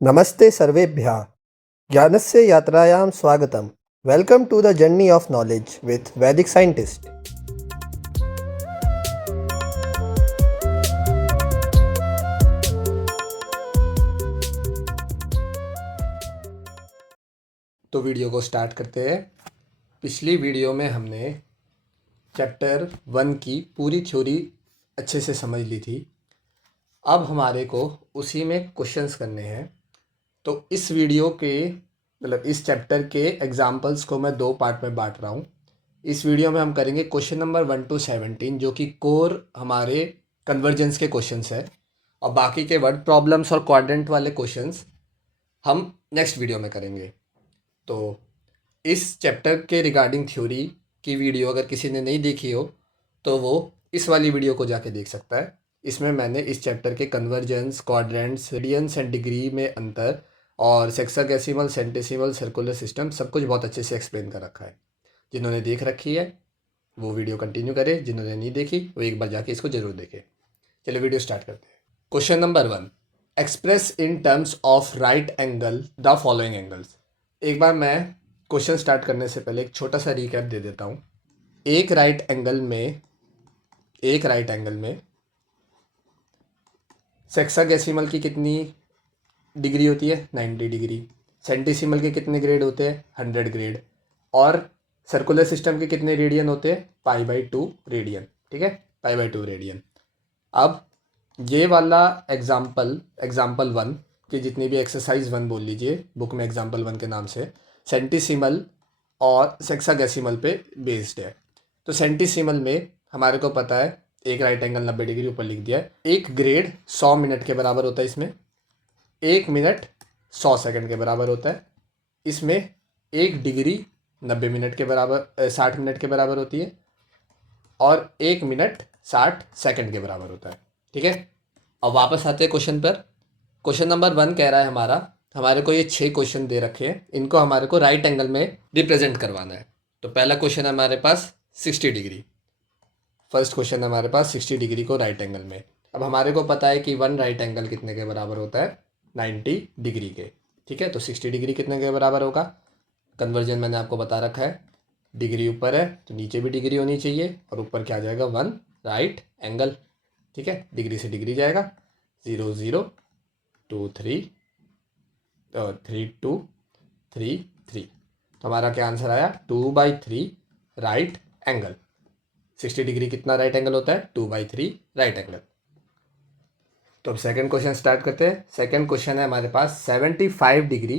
नमस्ते सर्वेभ्यः। ज्ञानस्य यात्रायां स्वागतम्। Welcome to the journey of knowledge with Vedic scientist. तो वीडियो को स्टार्ट करते हैं। पिछली वीडियो में हमने चैप्टर 1 की पूरी थ्योरी अच्छे से समझ ली थी। अब हमारे को उसी में क्वेश्चंस करने हैं। तो इस वीडियो के इस चैप्टर के एग्जाम्पल्स को मैं 2 पार्ट में बांट रहा हूँ। इस वीडियो में हम करेंगे क्वेश्चन नंबर 1 to 17 जो कि कोर हमारे कन्वर्जेंस के क्वेश्चंस है, और बाकी के वर्ड प्रॉब्लम्स और क्वाड्रेंट वाले क्वेश्चंस हम नेक्स्ट वीडियो में करेंगे। तो इस चैप्टर के रिगार्डिंग थ्योरी की वीडियो अगर किसी ने नहीं देखी हो तो वो इस वाली वीडियो को जाके देख सकता है। इसमें मैंने इस चैप्टर के convergence, quadrants, radians and degree में अंतर और सेक्साडेसिमल, सेंटेसिमल, सर्कुलर सिस्टम सब कुछ बहुत अच्छे से एक्सप्लेन कर रखा है। जिन्होंने देख रखी है वो वीडियो कंटिन्यू करे, जिन्होंने नहीं देखी वो एक बार जाके इसको ज़रूर देखे। चलिए वीडियो स्टार्ट करते हैं। Question number 1, express in terms of right angle the following angles. एक बार मैं क्वेश्चन स्टार्ट करने से पहले एक छोटा सा रिकैप दे देता हूँ। एक राइट एंगल में सेक्साडेसिमल की कितनी डिग्री होती है? 90 डिग्री। सेंटीसिमल के कितने ग्रेड होते हैं? 100 ग्रेड। और सर्कुलर सिस्टम के कितने रेडियन होते हैं? π/2 रेडियन। ठीक है, π/2 रेडियन। अब ये वाला एग्जाम्पल 1 की जितनी भी एक्सरसाइज 1 बोल लीजिए बुक में एग्जाम्पल 1 के नाम से, सेंटीसिमल और सेक्साडेसिमल पे बेस्ड है। तो सेंटीसिमल में हमारे को पता है एक राइट एंगल 90 डिग्री, ऊपर लिख दिया है। एक ग्रेड 100 मिनट के बराबर होता है। इसमें 1 मिनट 100 सेकंड के बराबर होता है। इसमें 1 डिग्री 90 मिनट के बराबर 60 मिनट के बराबर होती है, और 1 मिनट 60 सेकंड के बराबर होता है। ठीक है, अब वापस आते हैं क्वेश्चन पर। क्वेश्चन नंबर 1 कह रहा है हमारे को ये 6 क्वेश्चन दे रखे हैं, इनको हमारे को राइट एंगल में रिप्रेजेंट करवाना है। तो पहला क्वेश्चन है हमारे पास 60 डिग्री। फर्स्ट क्वेश्चन है हमारे पास 60 डिग्री को राइट एंगल में। अब हमारे को पता है कि 1 राइट एंगल कितने के बराबर होता है? 90 डिग्री के। ठीक है, तो 60 डिग्री कितने के बराबर होगा? कन्वर्जन मैंने आपको बता रखा है, डिग्री ऊपर है तो नीचे भी डिग्री होनी चाहिए, और ऊपर क्या आ जाएगा? 1 राइट एंगल। ठीक है, डिग्री से डिग्री जाएगा, 0 0 2 3 3 2 3 3। तो हमारा क्या आंसर आया? 2/3 राइट एंगल। 60 डिग्री कितना राइट एंगल होता है? 2/3 राइट एंगल। तो अब सेकंड क्वेश्चन स्टार्ट करते हैं। सेकंड क्वेश्चन है हमारे पास 75 डिग्री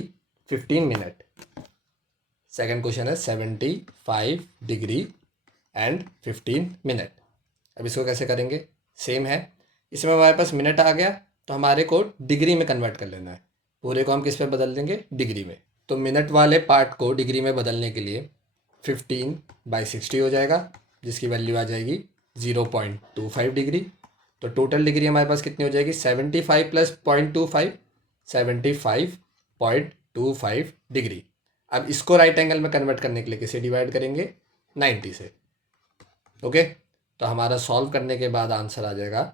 15 मिनट। सेकंड क्वेश्चन है 75 डिग्री एंड 15 मिनट। अब इसको कैसे करेंगे? सेम है, इसमें हमारे पास मिनट आ गया तो हमारे को डिग्री में कन्वर्ट कर लेना है। पूरे को हम किस पे बदल देंगे? डिग्री में। तो मिनट वाले पार्ट को डिग्री में बदलने के लिए 15/60 हो जाएगा, जिसकी वैल्यू आ जाएगी 0.25 डिग्री। तो टोटल डिग्री हमारे पास कितनी हो जाएगी? 75 + 0.25, 75.25 डिग्री। अब इसको राइट एंगल में कन्वर्ट करने के लिए किसे डिवाइड करेंगे? 90 से। ओके, तो हमारा सॉल्व करने के बाद आंसर आ जाएगा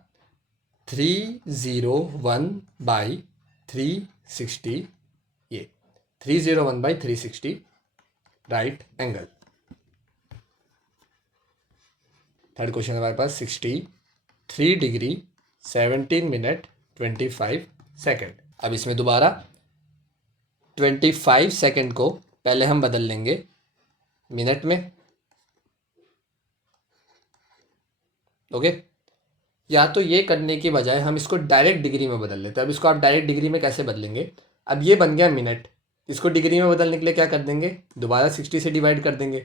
301/360। ये 301/360 राइट एंगल। थर्ड क्वेश्चन हमारे पास 63 डिग्री 17 मिनट 25 सेकेंड। अब इसमें दोबारा 25 सेकेंड को पहले हम बदल लेंगे मिनट में। ओके, या तो ये करने की बजाय हम इसको डायरेक्ट डिग्री में बदल लेते हैं। अब इसको आप डायरेक्ट डिग्री में कैसे बदलेंगे? अब ये बन गया मिनट, इसको डिग्री में बदलने के लिए क्या कर देंगे? दोबारा 60 से डिवाइड कर देंगे।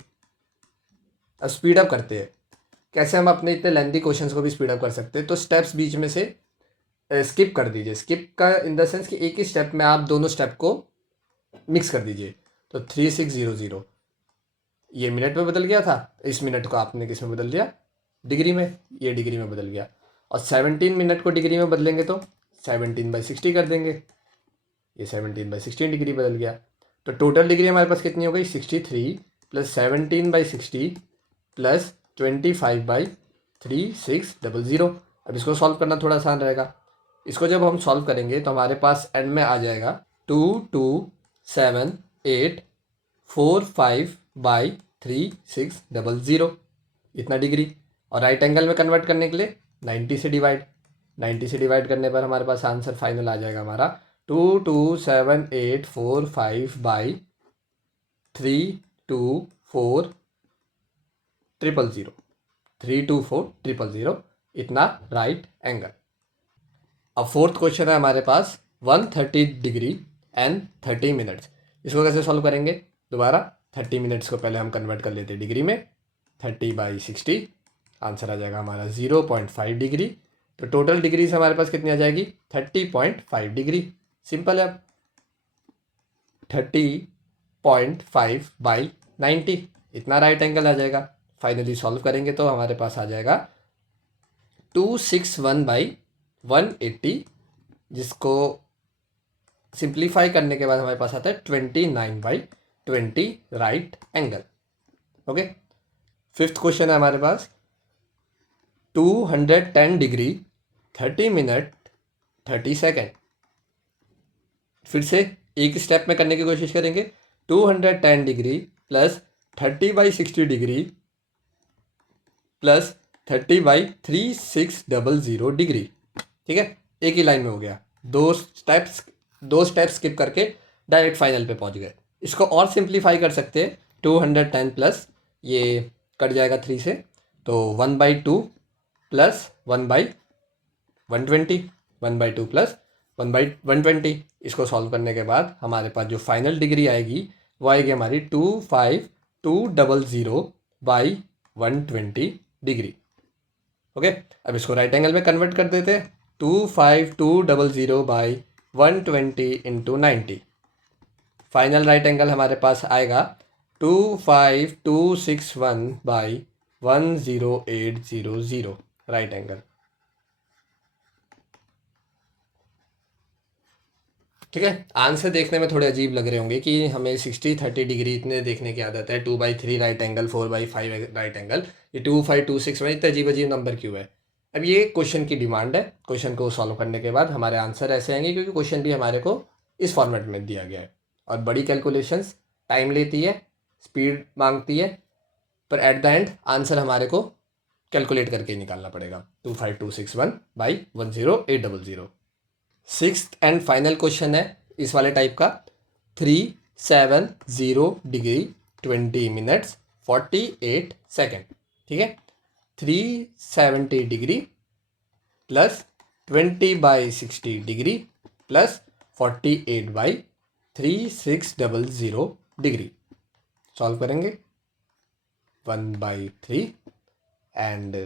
अब स्पीड अप करते हैं। कैसे हम अपने इतने लेंथी क्वेश्चंस को भी स्पीड अप कर सकते हैं? तो स्टेप्स बीच में से स्किप कर दीजिए। स्किप का इन द सेंस कि एक ही स्टेप में आप दोनों स्टेप को मिक्स कर दीजिए। तो 3600 ये मिनट में बदल गया था, इस मिनट को आपने किस में बदल दिया? डिग्री में। ये डिग्री में बदल गया। और 17 मिनट को डिग्री में बदलेंगे तो 17/60 कर देंगे, ये 17/16 डिग्री बदल गया। तो टोटल डिग्री हमारे पास कितनी हो गई? 63 + 17/60 + 25/3600। अब इसको सॉल्व करना थोड़ा आसान रहेगा। इसको जब हम सॉल्व करेंगे तो हमारे पास एंड में आ जाएगा 227845/3600 इतना डिग्री। और राइट एंगल में कन्वर्ट करने के लिए 90 से डिवाइड करने पर हमारे पास आंसर फाइनल आ जाएगा हमारा 22785/324,000 इतना राइट एंगल। अब फोर्थ क्वेश्चन है हमारे पास 130 डिग्री एंड 30 मिनट्स। इसको कैसे सॉल्व करेंगे? दोबारा 30 मिनट्स को पहले हम कन्वर्ट कर लेते हैं डिग्री में। 30/60 आंसर आ जाएगा हमारा 0.5 डिग्री। तो टोटल डिग्री से हमारे पास कितनी आ जाएगी? 30.5 डिग्री। सिंपल है। 30.5/90 इतना राइट एंगल आ जाएगा। फाइनली सॉल्व करेंगे तो हमारे पास आ जाएगा 261/180, जिसको सिंप्लीफाई करने के बाद हमारे पास आता है 29/20 right angle. Okay. Fifth question है हमारे पास 210 डिग्री 30 मिनट 30 सेकेंड। फिर से एक स्टेप में करने की कोशिश करेंगे। 210 degree plus 30/60 degree plus 30/3600 degree. ठीक है, एक ही लाइन में हो गया। दो स्टेप्स स्किप करके डायरेक्ट फाइनल पे पहुंच गए। इसको और सिंप्लीफाई कर सकते हैं। 210 प्लस ये कट जाएगा 3 से, तो 1/2 प्लस 1/120, 1/2 प्लस 1/120। इसको सॉल्व करने के बाद हमारे पास जो फाइनल डिग्री आएगी वो आएगी हमारी 25200/120 डिग्री। ओके। अब इसको राइट एंगल में कन्वर्ट कर देते हैं। 25200/120 इंटू 90। फाइनल राइट एंगल हमारे पास आएगा 25261/10800 राइट एंगल। ठीक है। आंसर देखने में थोड़े अजीब लग रहे होंगे कि हमें 60-30 डिग्री इतने देखने की आदत है। 2/3 राइट एंगल, 4/5 राइट एंगल, ये 2526 में इतने अजीब अजीब नंबर क्यों है? अब ये क्वेश्चन की डिमांड है। क्वेश्चन को सॉल्व करने के बाद हमारे आंसर ऐसे आएंगे क्योंकि क्वेश्चन भी हमारे को इस फॉर्मेट में दिया गया है। और बड़ी कैलकुलेशंस टाइम लेती है, स्पीड मांगती है, पर एट द एंड आंसर हमारे को कैलकुलेट करके ही निकालना पड़ेगा। 25261/10800। सिक्स्थ एंड फाइनल क्वेश्चन है इस वाले टाइप का। 370 डिग्री 20 मिनट्स 48 सेकेंड। ठीक है। 370 degree plus 20/60 degree plus 48/3600 degree. Solve करेंगे 1/3 एंड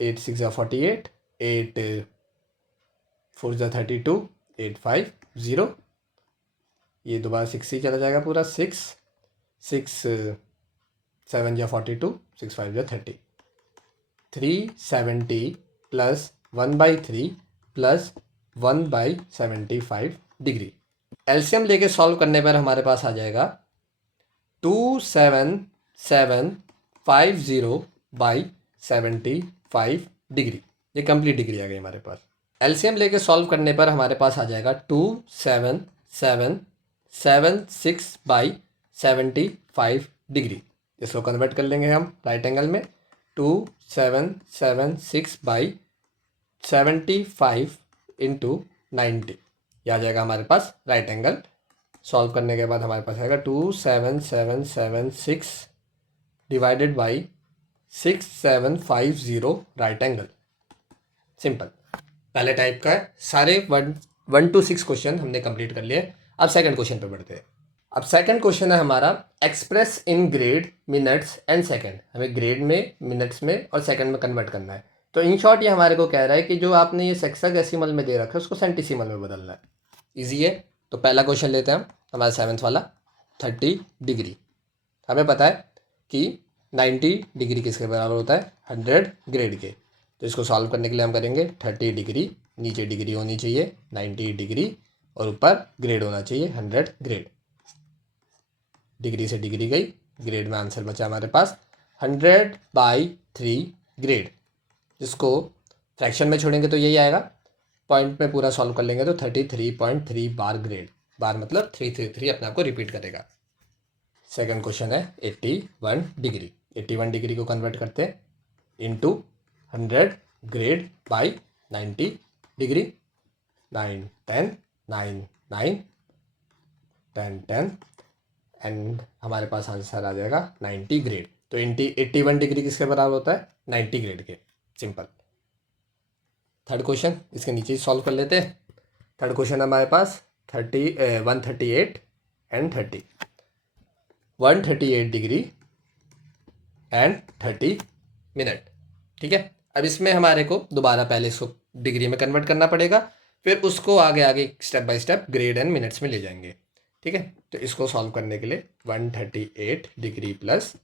8 6 48, 8 4 32, 850। ये दोबारा 6 ही चला जाएगा पूरा। 6 7 42, 6 5 30। 370 प्लस 1/3 प्लस 1/75 डिग्री। एलसीएम लेके सॉल्व करने पर हमारे पास आ जाएगा 27750/75 डिग्री। ये कंप्लीट डिग्री आ गई हमारे पास। एलसीएम लेके सॉल्व करने पर हमारे पास आ जाएगा 27776/75 डिग्री। इसको कन्वर्ट कर लेंगे हम राइट एंगल में। 2776/75 इंटू 90, यह आ जाएगा हमारे पास राइट एंगल। सॉल्व करने के बाद हमारे पास आएगा 27776 divided by 6750 right angle. Simple. पहले टाइप का है। सारे 1 to 6 क्वेश्चन हमने कंप्लीट कर लिए। अब सेकंड क्वेश्चन पे बढ़ते हैं। अब सेकंड क्वेश्चन है हमारा express in grade minutes and second. हमें ग्रेड में, मिनट्स में और सेकंड में कन्वर्ट करना है। तो इन शॉर्ट ये हमारे को कह रहा है कि जो आपने ये सेक्साडेसिमल में दे रखा है उसको सेंटीसिमल में बदलना है। ईजी है। तो पहला क्वेश्चन लेते हैं हम, हमारा 7th वाला। 30 डिग्री। हमें पता है कि 90 डिग्री किसके बराबर होता है? 100 ग्रेड के। तो इसको सॉल्व करने के लिए हम करेंगे 30 डिग्री, नीचे डिग्री होनी चाहिए 90 डिग्री और ऊपर ग्रेड होना चाहिए 100 ग्रेड। डिग्री से डिग्री गई, ग्रेड में आंसर बचा हमारे पास 100/3 ग्रेड। जिसको फ्रैक्शन में छोड़ेंगे तो यही आएगा पॉइंट में पूरा सॉल्व कर लेंगे तो 33.3 बार ग्रेड, बार मतलब 333 अपने आप को रिपीट करेगा। सेकंड क्वेश्चन है 81 डिग्री। 81 डिग्री को कन्वर्ट करते हैं into 100 grade by 90 degree. 9 10 9 9 10 10 and हमारे पास आंसर आ जाएगा 90 ग्रेड। तो 81 डिग्री किसके बराबर होता है? 90 ग्रेड के। सिंपल। थर्ड क्वेश्चन इसके नीचे ही सॉल्व कर लेते हैं। थर्ड क्वेश्चन हमारे पास 138 एंड 30। 138 degree and 30 minute. ठीक है, अब इसमें हमारे को दोबारा पहले इसको डिग्री में कन्वर्ट करना पड़ेगा, फिर उसको आगे आगे step by step grade and minutes में ले जाएंगे। ठीक है, तो इसको सॉल्व करने के लिए 138 डिग्री प्लस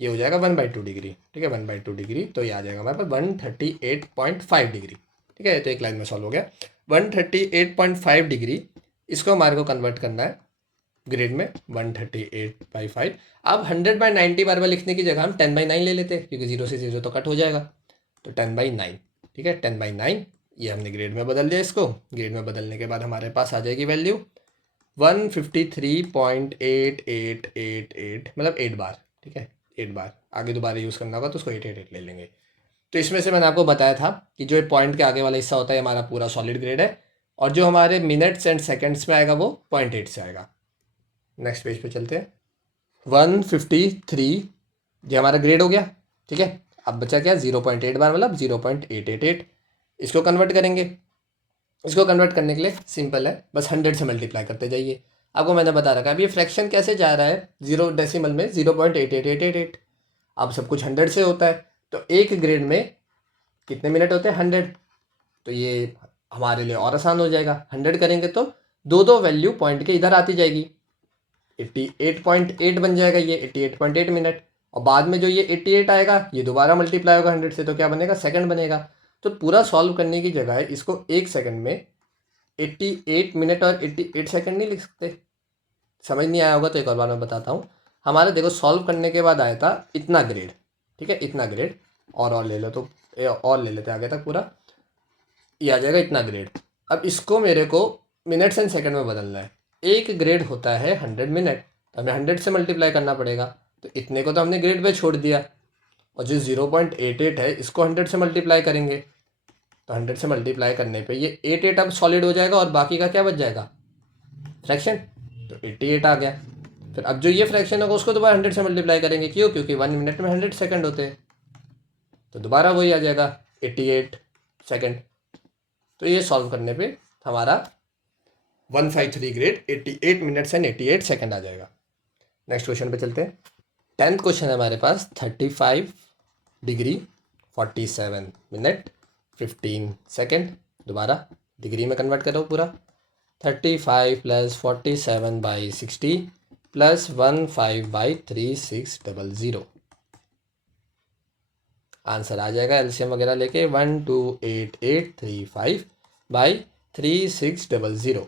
ये हो जाएगा 1/2 डिग्री। ठीक है, 1/2 डिग्री, तो ये आ जाएगा हमारे पास 138.5 डिग्री। ठीक है, तो एक लाइन में सॉल्व हो गया। 138.5 डिग्री, इसको हमारे को कन्वर्ट करना है ग्रेड में 138/5। अब 100/90 बार बार लिखने की जगह हम 10/9 ले लेते हैं, क्योंकि 0 से 0 तो कट हो जाएगा, तो 10/9। ठीक है, 10/9 ये हमने ग्रेड में बदल दिया। इसको ग्रेड में बदलने के बाद हमारे पास आ जाएगी वैल्यू 153.8888, मतलब 8 बार। ठीक है, 8 बार। आगे दोबारा यूज़ करना होगा तो उसको 888 ले लेंगे। तो इसमें से मैंने आपको बताया था कि जो पॉइंट के आगे वाला हिस्सा होता है हमारा पूरा सॉलिड ग्रेड है, और जो हमारे मिनट्स एंड सेकेंड्स में आएगा वो 0.8 से आएगा। नेक्स्ट पेज पे चलते हैं। 153 ये हमारा ग्रेड हो गया। ठीक है, अब बचा क्या? 0.8 बार, मतलब 0.888। इसको कन्वर्ट करेंगे। इसको कन्वर्ट करने के लिए सिंपल है, बस 100 से मल्टीप्लाई करते जाइए। आपको मैंने बता रखा है अब ये फ्रैक्शन कैसे जा रहा है, 0 डेसिमल में 0.88888। अब सब कुछ 100 से होता है, तो एक ग्रेड में कितने मिनट होते हैं? 100। तो ये हमारे लिए और आसान हो जाएगा। 100 करेंगे तो दो दो वैल्यू पॉइंट के इधर आती जाएगी। 88.8 बन जाएगा ये, 88.8 मिनट। और बाद में जो ये 88 आएगा ये दोबारा मल्टीप्लाई होगा 100 से, तो क्या बनेगा? सेकंड बनेगा। तो पूरा सॉल्व करने की जगह इसको एक सेकंड में 88 मिनट और 88 सेकंड नहीं लिख सकते? समझ नहीं आया होगा तो एक और बार मैं बताता हूँ। हमारे देखो सॉल्व करने के बाद आया था इतना ग्रेड। ठीक है, इतना ग्रेड, और ले लो तो और ले लेते आगे तक पूरा, ये आ जाएगा इतना ग्रेड। अब इसको मेरे को मिनट्स एंड सेकंड में बदलना है। एक ग्रेड होता है 100 मिनट, तो हमें 100 से मल्टीप्लाई करना पड़ेगा। तो इतने को तो हमने ग्रेड पे छोड़ दिया, और जो 0.88 है इसको 100 से मल्टीप्लाई करेंगे, तो 100 से मल्टीप्लाई करने पे ये 88 अब सॉलिड हो जाएगा, और बाकी का क्या बच जाएगा? फ्रैक्शन। तो 88 आ गया। फिर अब जो ये फ्रैक्शन होगा उसको दोबारा 100 से मल्टीप्लाई करेंगे। क्यों? क्योंकि 1 मिनट में 100 सेकंड होते हैं, तो दोबारा वही आ जाएगा 88 सेकंड। तो ये सॉल्व करने पे हमारा 153 ग्रेड 88 मिनट्स एंड 88 सेकंड आ जाएगा। नेक्स्ट क्वेश्चन पे चलते हैं। 10th क्वेश्चन है हमारे पास 35 डिग्री 47 मिनट 15 सेकंड। दोबारा डिग्री में कन्वर्ट करो पूरा। 35 प्लस 47/60 प्लस 15/3600। आंसर आ जाएगा एलसीएम वगैरह लेके 128,835/3600।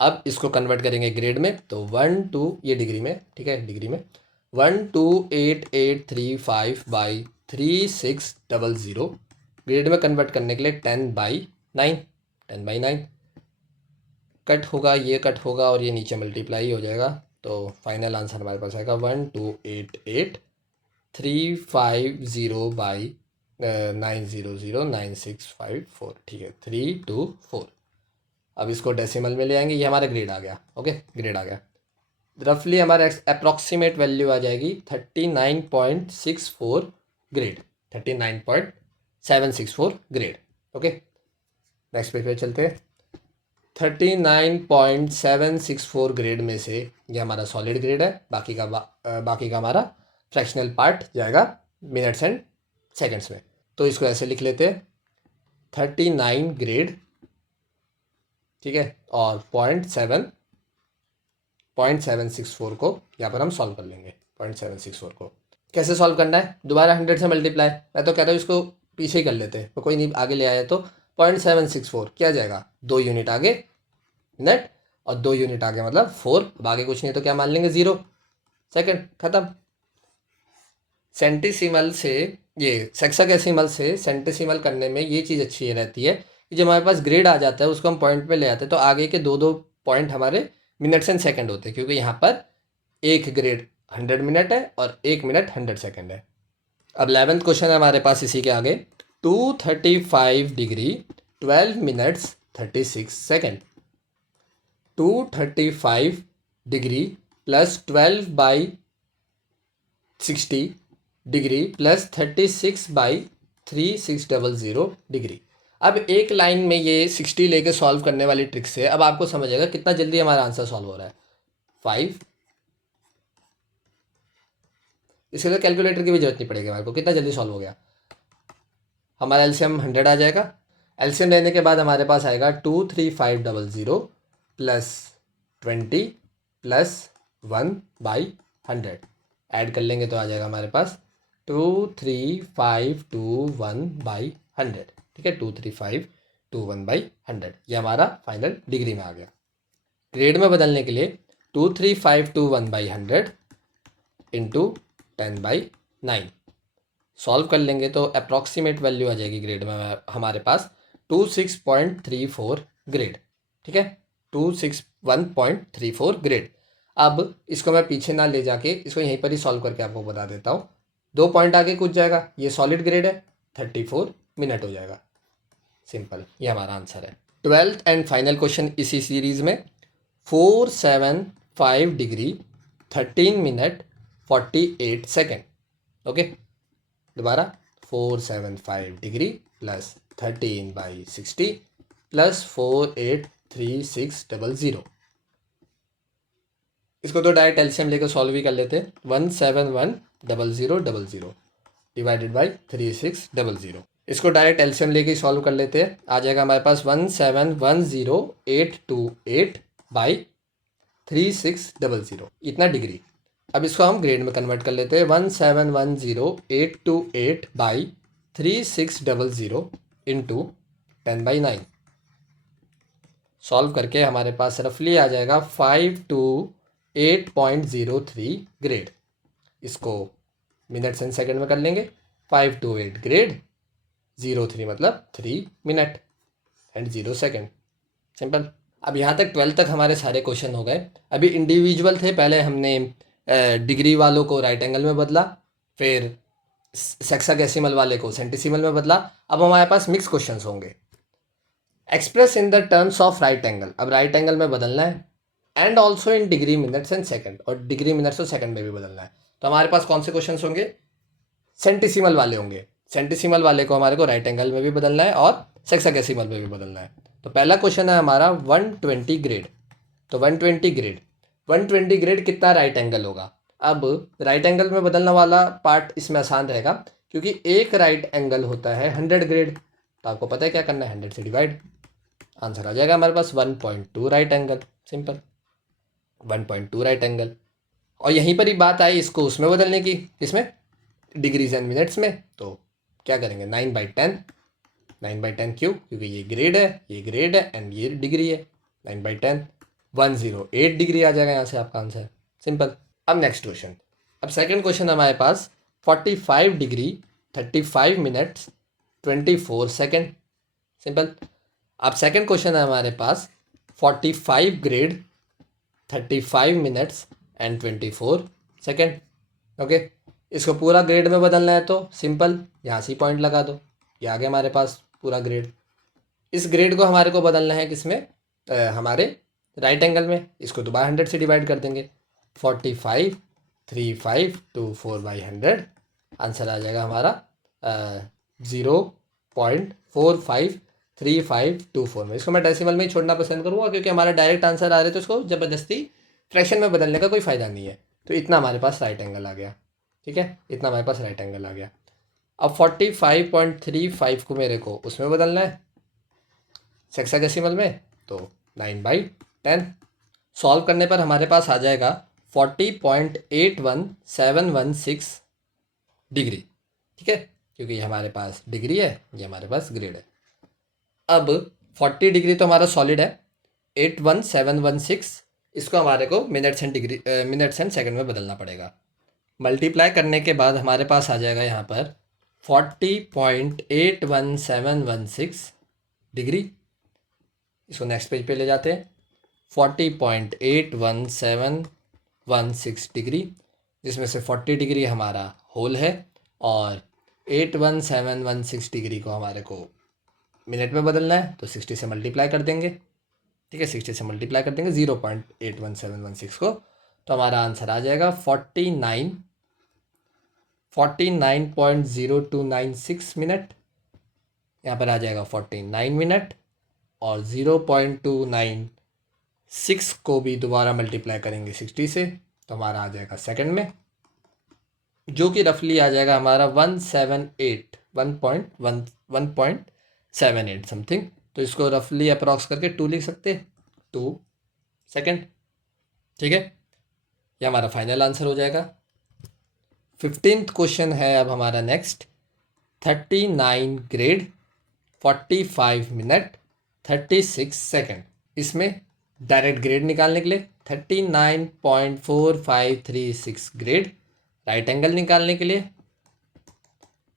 अब इसको कन्वर्ट करेंगे ग्रेड में, तो 12 ये डिग्री में। ठीक है, डिग्री में 128,835/3600। ग्रेड में कन्वर्ट करने के लिए 10/9 कट होगा, ये कट होगा और ये नीचे मल्टीप्लाई हो जाएगा। तो फाइनल आंसर हमारे पास आएगा 128,350,900,9654। ठीक है, 324। अब इसको डेसिमल में ले आएंगे, ये हमारा ग्रेड आ गया। ओके, ग्रेड आ गया। रफली हमारा अप्रॉक्सीमेट वैल्यू आ जाएगी 39.64 grade, 39.764 grade. Okay, next page पे चलते हैं। 39.764 ग्रेड में से ये हमारा सॉलिड ग्रेड है, बाकी का हमारा फ्रैक्शनल पार्ट जाएगा मिनट्स एंड सेकंड्स में। तो इसको ऐसे लिख लेते हैं 39 ग्रेड। ठीक है, और 0.764 को यहाँ पर हम सॉल्व कर लेंगे। 0.764 को कैसे सॉल्व करना है? दोबारा 100 से मल्टीप्लाई। मैं तो कहता हूँ इसको पीछे ही कर लेते हैं, तो कोई नहीं आगे ले आया। तो 0.764 क्या जाएगा? 2 यूनिट आगे मिनट और 2 यूनिट आगे मतलब 4। अब आगे कुछ नहीं तो क्या मान लेंगे? 0 सेकंड। खत्म। सेंटीसीमल से ये सेक्साडेसिमल से सेंटीसीमल करने में ये चीज़ अच्छी रहती है जब हमारे पास ग्रेड आ जाता है उसको हम पॉइंट पे ले आते हैं तो आगे के दो दो पॉइंट हमारे मिनट्स एंड सेकंड होते हैं, क्योंकि यहाँ पर एक ग्रेड 100 मिनट है और 1 मिनट 100 सेकंड है। अब 11th क्वेश्चन है हमारे पास इसी के आगे, 235 degree 12 minutes 36 second. 235 degree plus 12 by 60 degree plus 36 by 3600 degree. अब एक लाइन में ये 60 लेके सॉल्व करने वाली ट्रिक से अब आपको समझ आएगा कितना जल्दी हमारा आंसर सॉल्व हो रहा है। 5, इसके लिए कैलकुलेटर की भी जरूरत नहीं पड़ेगी हमारे को, कितना जल्दी सॉल्व हो गया। हमारा एलसीएम 100 आ जाएगा। एलसीएम लेने के बाद हमारे पास आएगा 23500 प्लस 20 प्लस 1/100, ऐड कर लेंगे तो आ जाएगा हमारे पास 23521/100। ठीक है, 23521/100 ये हमारा फाइनल डिग्री में आ गया। ग्रेड में बदलने के लिए 23521/100 इंटू 10/9 सॉल्व कर लेंगे तो अप्रॉक्सीमेट वैल्यू आ जाएगी ग्रेड में हमारे पास 26.34 ग्रेड। ठीक है, 261.34 ग्रेड। अब इसको मैं पीछे ना ले जाके इसको यहीं पर ही सॉल्व करके आपको बता देता हूँ। 2 पॉइंट आगे कूद जाएगा, ये सॉलिड ग्रेड है, 34 मिनट हो जाएगा। सिंपल, ये हमारा आंसर है। 12th एंड फाइनल क्वेश्चन इसी सीरीज में, 475 डिग्री 13 मिनट 48 सेकेंड। ओके, दोबारा 475 डिग्री प्लस 13/60 प्लस 483600। इसको तो डायरेक्ट एलसीएम लेकर सॉल्व भी कर लेते हैं। 1710000 डिवाइडेड बाई 3600। इसको डायरेक्ट एलसीएम लेके सॉल्व कर लेते हैं, आ जाएगा हमारे पास 1710828/3600, इतना डिग्री। अब इसको हम ग्रेड में कन्वर्ट कर लेते हैं, 1710828/3600 इंटू 10/9 सॉल्व करके हमारे पास रफली आ जाएगा 528.03 ग्रेड। इसको मिनट्स एंड सेकंड में कर लेंगे, 528 ग्रेड 03 मतलब 3 मिनट एंड 0 सेकंड। सिंपल। अब यहाँ तक 12 तक हमारे सारे क्वेश्चन हो गए। अभी इंडिविजुअल थे, पहले हमने डिग्री वालों को राइट एंगल में बदला, फिर सेक्साडेसिमल वाले को सेंटीसिमल में बदला। अब हमारे पास मिक्स क्वेश्चंस होंगे। Express in the terms of right angle, अब राइट एंगल में बदलना है, and also in degree minutes and second, और डिग्री मिनट्स और सेकंड में भी बदलना है। तो हमारे पास कौन से क्वेश्चंस होंगे? सेंटीसिमल वाले होंगे। सेंटीसिमल वाले को हमारे को राइट एंगल में भी बदलना है और सेक्साडेसिमल में भी बदलना है। तो पहला क्वेश्चन है हमारा 120 ग्रेड। तो 120 ग्रेड कितना राइट एंगल होगा? अब राइट एंगल में बदलने वाला पार्ट इसमें आसान रहेगा, क्योंकि एक राइट एंगल होता है 100 ग्रेड। तो आपको पता है क्या करना है, 100 से डिवाइड, आंसर आ जाएगा हमारे पास 1.2 right angle. Simple, 1.2 right angle. और यहीं पर ही बात आई इसको उसमें बदलने की, इसमें डिग्रीज एंड मिनट्स में। तो क्या करेंगे, 9/10। 9/10 क्यों? क्योंकि ये ग्रेड है, ये ग्रेड है एंड ये डिग्री है। 9/10 108 डिग्री आ जाएगा यहाँ से आपका आंसर। सिंपल। अब नेक्स्ट क्वेश्चन। अब सेकंड क्वेश्चन हमारे पास 45 डिग्री 35 मिनट्स 24 सेकंड। सिंपल। अब सेकंड क्वेश्चन है हमारे पास 45 grade 35 minutes and 24 second. Okay, इसको पूरा ग्रेड में बदलना है तो सिंपल, यहाँ से पॉइंट लगा दो, ये आ गया हमारे पास पूरा ग्रेड। इस ग्रेड को हमारे को बदलना है किसमें, हमारे राइट एंगल में। इसको दोबारा 100 से डिवाइड कर देंगे, 45 3524/100, आंसर आ जाएगा हमारा 0.453524 में। इसको मैं डेसिमल में ही छोड़ना पसंद करूँगा, क्योंकि हमारा डायरेक्ट आंसर आ रहे तो इसको ज़बरदस्ती फ्रैक्शन में बदलने का कोई फ़ायदा नहीं है। तो इतना हमारे पास राइट एंगल आ गया। ठीक है, इतना हमारे पास राइट एंगल आ गया। अब 45.35 को मेरे को उसमें बदलना है सेक्साडेसिमल में, तो 9/10 सॉल्व करने पर हमारे पास आ जाएगा 40.81716 डिग्री। ठीक है, क्योंकि ये हमारे पास डिग्री है, ये हमारे पास ग्रेड है। अब 40 डिग्री तो हमारा सॉलिड है, 81716 इसको हमारे को मिनट्स एंड सेकंड में बदलना पड़ेगा। मल्टीप्लाई करने के बाद हमारे पास आ जाएगा यहाँ पर 40.81716 डिग्री। इसको नेक्स्ट पेज पे ले जाते हैं। 40.81716 डिग्री, जिसमें से 40 डिग्री हमारा होल है और 81716 डिग्री को हमारे को मिनट में बदलना है, तो 60 से मल्टीप्लाई कर देंगे। ठीक है, 60 से मल्टीप्लाई कर देंगे 0.81716 को, तो हमारा आंसर आ जाएगा 49.0296 मिनट। यहाँ पर आ जाएगा 49 मिनट और 0.296 को भी दोबारा मल्टीप्लाई करेंगे 60 से, तो हमारा आ जाएगा सेकंड में, जो कि रफली आ जाएगा हमारा 1.78 समथिंग। तो इसको रफली अप्रॉक्स करके 2 लिख सकते हैं, 2 सेकेंड। ठीक है, ये हमारा फाइनल आंसर हो जाएगा। 15th क्वेश्चन है अब हमारा नेक्स्ट। 39 grade, 45 minute, 36 second. इसमें डायरेक्ट ग्रेड निकालने के लिए 39.4536 ग्रेड, राइट एंगल निकालने के लिए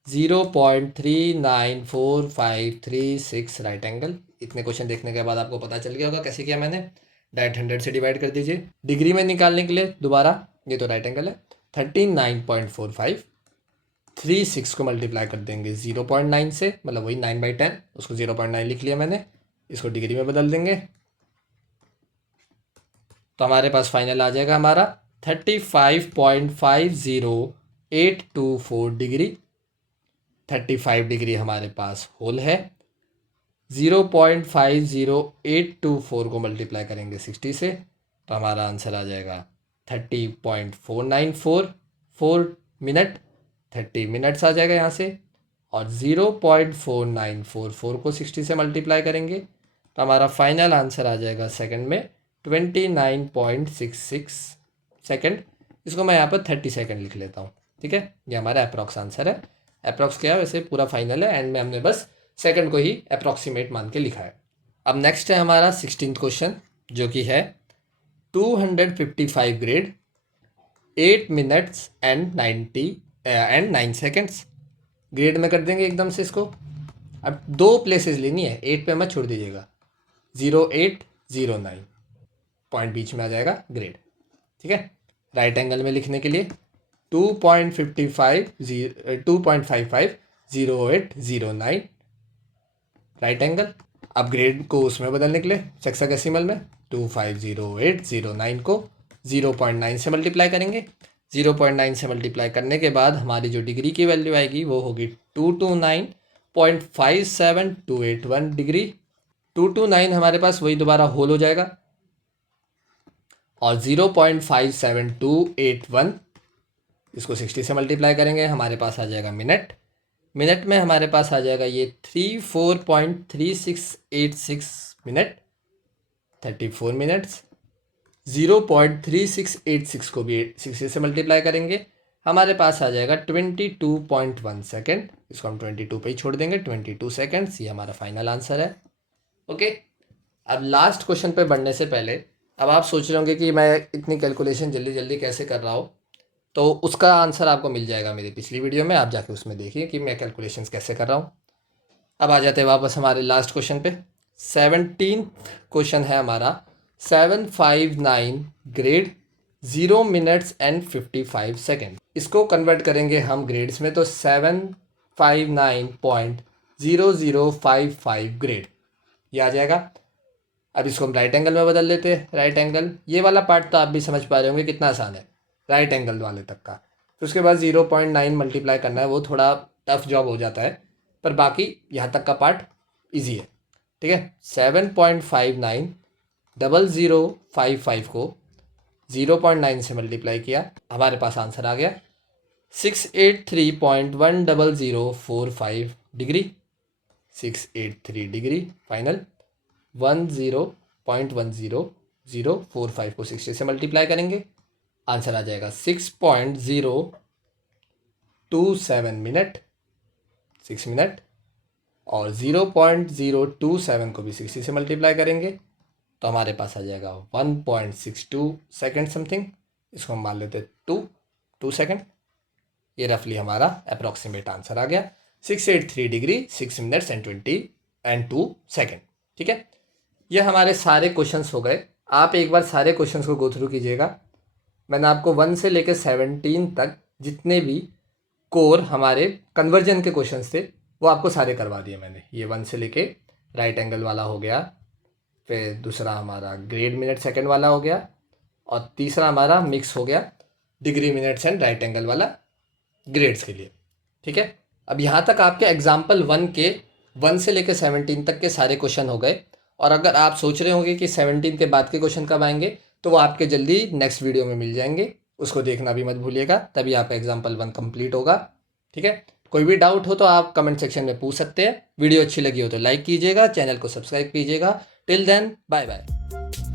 0.394536 राइट एंगल। इतने क्वेश्चन देखने के बाद आपको पता चल गया होगा कैसे किया मैंने। डायरेक्ट 100 से डिवाइड कर दीजिए। डिग्री में निकालने के लिए दोबारा, ये तो राइट एंगल है, 39.4536 को मल्टीप्लाई कर देंगे 0.9 से, मतलब वही 9/10, उसको 0.9 लिख लिया मैंने। इसको डिग्री में बदल देंगे, तो हमारे पास फाइनल आ जाएगा हमारा 35.50824 डिग्री। 35 डिग्री हमारे पास होल है। 0.50824 को मल्टीप्लाई करेंगे 60 से, तो हमारा आंसर आ जाएगा 30.4944 मिनट। 30 मिनट्स आ जाएगा यहाँ से, और 0.4944 को 60 से मल्टीप्लाई करेंगे, तो हमारा फाइनल आंसर आ जाएगा सेकंड में 29.66 सेकंड। इसको मैं यहाँ पर 30 सेकंड लिख लेता हूँ। ठीक है, ये हमारा अप्रॉक्स आंसर है। अप्रॉक्स क्या है, वैसे पूरा फाइनल है, एंड में हमने बस सेकंड को ही अप्रॉक्सीमेट मान के लिखा है। अब नेक्स्ट है हमारा 16th क्वेश्चन, जो कि है 255 grade, 8 minutes and 9 seconds. Grade में कर देंगे एकदम से इसको। अब 2 प्लेसेस लेनी है, 8 पे मत छोड़ दीजिएगा, 0809 पॉइंट बीच में आ जाएगा ग्रेड। ठीक है, राइट एंगल में लिखने के लिए 2.550809 राइट एंगल। अब ग्रेड को उसमें बदलने के लिए हेक्साडेसिमल में 250809 को 0.9 से मल्टीप्लाई करेंगे। 0.9 से मल्टीप्लाई करने के बाद हमारी जो डिग्री की वैल्यू आएगी वो होगी 229.57281 डिग्री। 229 हमारे पास वही दोबारा होल हो जाएगा, और 0.57281 इसको 60 से मल्टीप्लाई करेंगे, हमारे पास आ जाएगा मिनट। मिनट में हमारे पास आ जाएगा ये 34.3686 मिनट, 34 मिनट्स। 0.3686 को भी 60 से मल्टीप्लाई करेंगे, हमारे पास आ जाएगा 22.1 सेकेंड। इसको हम 22 पे ही छोड़ देंगे, 22 सेकेंड्स। ये हमारा फाइनल आंसर है। ओके, अब लास्ट क्वेश्चन पे बढ़ने से पहले, अब आप सोच रहे होंगे कि मैं इतनी कैलकुलेशन जल्दी जल्दी कैसे कर रहा हूँ, तो उसका आंसर आपको मिल जाएगा मेरी पिछली वीडियो में, आप जाके उसमें देखिए कि मैं कैलकुलेशंस कैसे कर रहा हूँ। अब आ जाते हैं वापस हमारे लास्ट क्वेश्चन पे। 17th क्वेश्चन है हमारा 759 ग्रेड, 0 मिनट्स एंड 55 सेकेंड। इसको कन्वर्ट करेंगे हम ग्रेड्स में, तो 759.0055 ग्रेड ये आ जाएगा। अब इसको हम राइट एंगल में बदल लेते हैं। राइट एंगल, ये वाला पार्ट तो आप भी समझ पा रहे होंगे कितना आसान है, राइट एंगल वाले तक का। फिर उसके बाद 0.9 मल्टीप्लाई करना है, वो थोड़ा टफ जॉब हो जाता है, पर बाकी यहाँ तक का पार्ट इजी है। ठीक है, 7.590055 को 0.9 से मल्टीप्लाई किया, हमारे पास आंसर आ गया 683.10045 डिग्री। 683 degree final. 10.10045 को 60 से मल्टीप्लाई करेंगे, आंसर आ जाएगा 6.027 मिनट, 6 मिनट। और 0.027 को भी 60 से मल्टीप्लाई करेंगे, तो हमारे पास आ जाएगा 1.62 सेकेंड समथिंग। इसको हम मान लेते 2 सेकेंड। ये रफली हमारा अप्रॉक्सीमेट आंसर आ गया 683 degree 6 minutes and 20 and 2 second. ठीक है, ये हमारे सारे क्वेश्चंस हो गए। आप एक बार सारे क्वेश्चंस को गो थ्रू कीजिएगा। मैंने आपको 1 से लेकर 17 तक जितने भी कोर हमारे कन्वर्जन के क्वेश्चंस थे वो आपको सारे करवा दिए मैंने। ये 1 से लेके राइट एंगल वाला हो गया, फिर दूसरा हमारा ग्रेड मिनट सेकंड वाला हो गया, और तीसरा हमारा मिक्स हो गया degree minutes and right angle वाला ग्रेड्स के लिए। ठीक है, अब यहाँ तक आपके एग्जाम्पल 1 के 1 से लेकर 17 तक के सारे क्वेश्चन हो गए। और अगर आप सोच रहे होंगे कि 17 के बाद के क्वेश्चन कब आएंगे, तो वो आपके जल्दी नेक्स्ट वीडियो में मिल जाएंगे, उसको देखना भी मत भूलिएगा, तभी आपका एग्जाम्पल 1 कंप्लीट होगा। ठीक है, कोई भी डाउट हो तो आप कमेंट सेक्शन में पूछ सकते हैं। वीडियो अच्छी लगी हो तो लाइक कीजिएगा, चैनल को सब्सक्राइब कीजिएगा। Till then, bye bye.